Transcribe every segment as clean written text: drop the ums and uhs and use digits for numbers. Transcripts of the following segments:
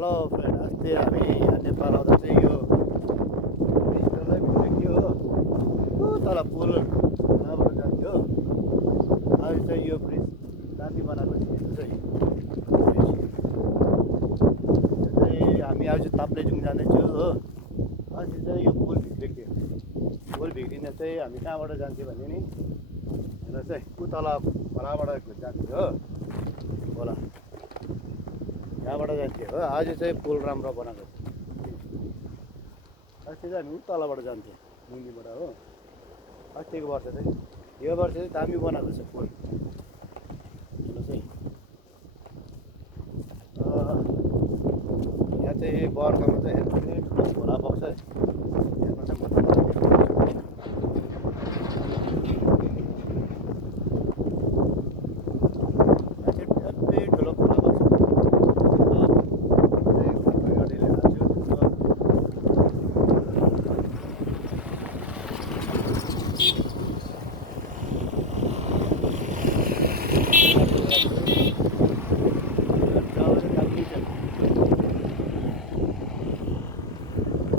Hello friend, अस्ति हामी यहाँ नेपाल आउँदा चाहिँ यो ब्रिज डल्लै भेट्यो हो। तल पुल यहाँबाट जान्थ्यो। अहिले चाहिँ यो ब्रिज दामी बनाएको छ। यो चाहिँ हामी आज ताप्लेजुङ जाँदैछु हो। अस्ति चाहिँ यो पुल भित्रिएको थियो। पुल भित्रिन चाहिँ हामी कहाँबाट जान्थ्यो भने नि हेर्नुहोस् है, तल खोलाबाट जान्थ्यो हो। खोला यहाँबाट जान्थ्यो हो। आज चाहिँ पुल राम्रो बनाएको छ। अस्ति चाहिँ हामी तलबाट जान्थ्यो मुनिबाट हो। अस्तिको वर्ष चाहिँ, यो वर्ष चाहिँ दामी बनाएको छ पुल। हेर्नुहोस् है, यहाँ चाहिँ बर्खामा चाहिँ हेर्नु ठुलो खोला बग्छ है। हेर्नु चाहिँ ठुलो खोला बग्छ।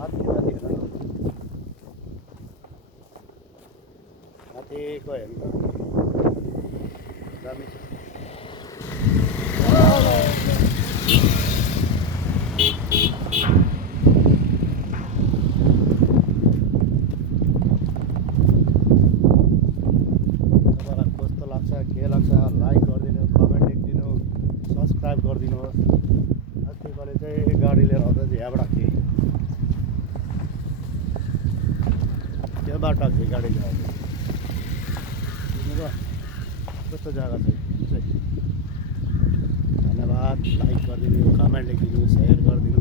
गाडी लिएर आएको छु। हात्तीको हेर्नु त दामी छ। तपाईँलाई कस्तो लाग्छ, के लाग्छ, लाइक गरिदिनु, कमेन्ट लेखिदिनु, सब्सक्राइब गरिदिनुहोस्। अस्तिकोले चाहिँ गाडी लिएर आउँदा चाहिँ यहाँबाट आएको थिएँ, त्यो बाटो आएको थिएँ गाडी लिएर आउँदा। कस्तो जग्गा छ चाहिँ। धन्यवाद। लाइक गरिदिनु, कमेन्ट लेखिदिनु, सेयर गरिदिनु।